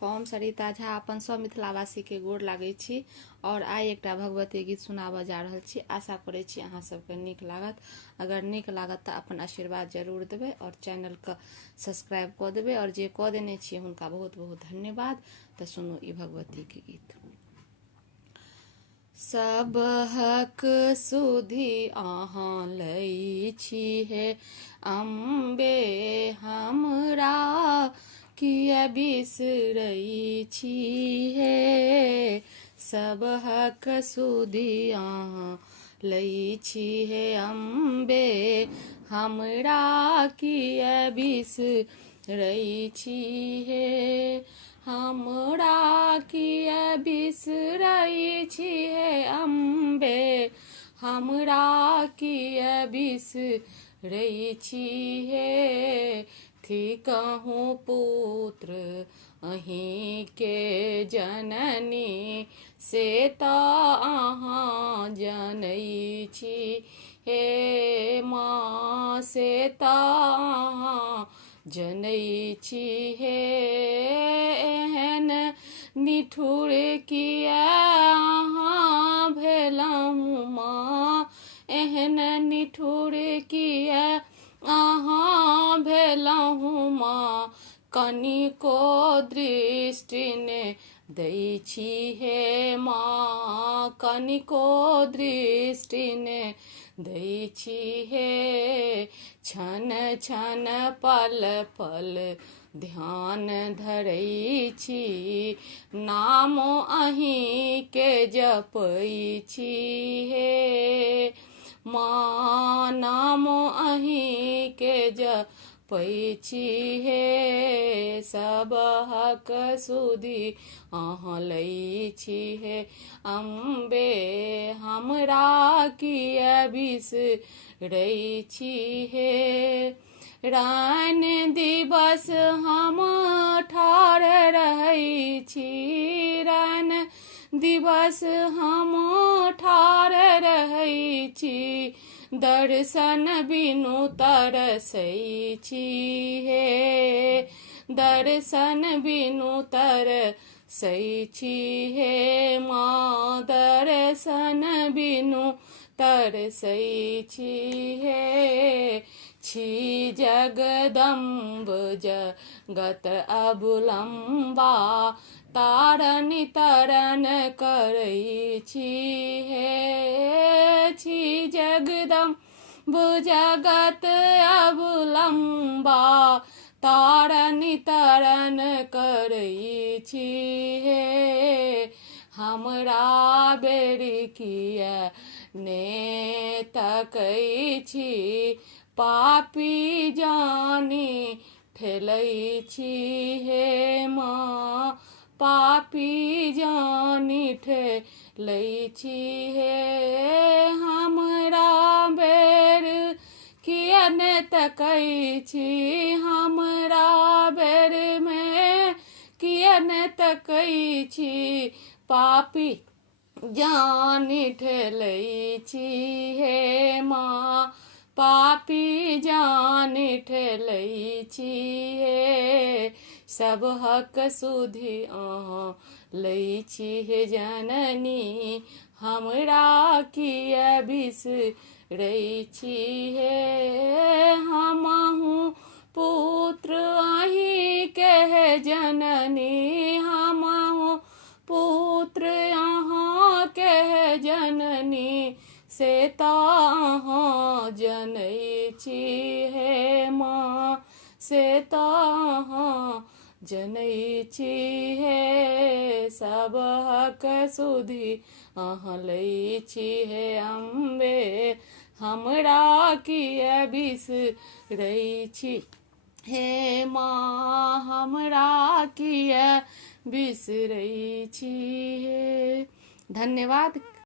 हम सरिता झा अपन सब मिथिलावासी के गोर लागै छी और आइ एकटा भगवती गीत सुनाबऽ जा रहल छी। आशा करै छी अहाँ सबके नीक लागत। अगर नीक लागत तऽ अपन आशीर्वाद जरूर देबै और चैनल के सब्सक्राइब कऽ देबै और जे कऽ देने छियै हुनका बहुत बहुत धन्यवाद। तऽ सुनू ई भगवती के गीत। सबहक सुधि अहाँ लै छी हे अम्बे, हमरा किया बिसरै छी हे। सबहक सुधि अहाँ लै छी हे अम्बे, हमरा किया बिसरै छी हे। हमरा किया बिसरै छी हे अम्बे, हमरा किया बिसरै छी हे। थिकहुँ पुत्र अहीं के जननी, से तऽ अहाँ जनै छी हे माँ, से तऽ अहाँ जनै छी हे। एहन निठुर किया अहाँ भेलहुँ माँ, एहन निठुर किया अहाँ भेलहुँ माँ। कनिको दृष्टि ने दै छी हे माँ, कनिको दृष्टि ने दै छी हे। क्षण क्षण पल पल ध्यान धरै छी, नामो अहीं के जपै छी हे माँ, नामो अहीं के जपै छी हे। सबहक सुधि अहाँ लै छी हे अम्बे, हमरा किया बिसरै छी हे। राइन दिवस हम ठाढ़ रहै छी, राइन दिवस हम ठाढ़ रहै छी। दर्शन बिनु तरसै छी हे, दर्शन बिनु तरसै छी हे माँ, दर्शन बिनु तरसै छी हे। छी जगदम्ब जगत अवलंबा, तारनि तरन करै छी हे। छी जगदम्ब जगत अवलंबा, तारनि तरन करै छी हे। हमरा बेर किया ने तकै छी, पापी जानी ठेलै छी हे माँ, पापी जानी ठेलै छी हे। हमरा बेर किया ने तकै छी, हमरा बेर में किया ने तकै छी। पापी जानी ठेलै छी हे माँ, पापी जानी ठेलै छी हे। सबहक सुधि अहाँ लै छी हे जननी, हमरा किया बिसरै छी हे। हमहु पुत्र अहीं के जननी, हमहु पुत्र अहाँ के जननी, से तऽ अहाँ जनै छी हे माँ, से तऽ अहाँ जनै छी हे। सबहक सुधि अहाँ लै छी हे अम्बे, हमरा किया बिसरै छी हे माँ, हमरा किया बिसरै छी हे। धन्यवाद।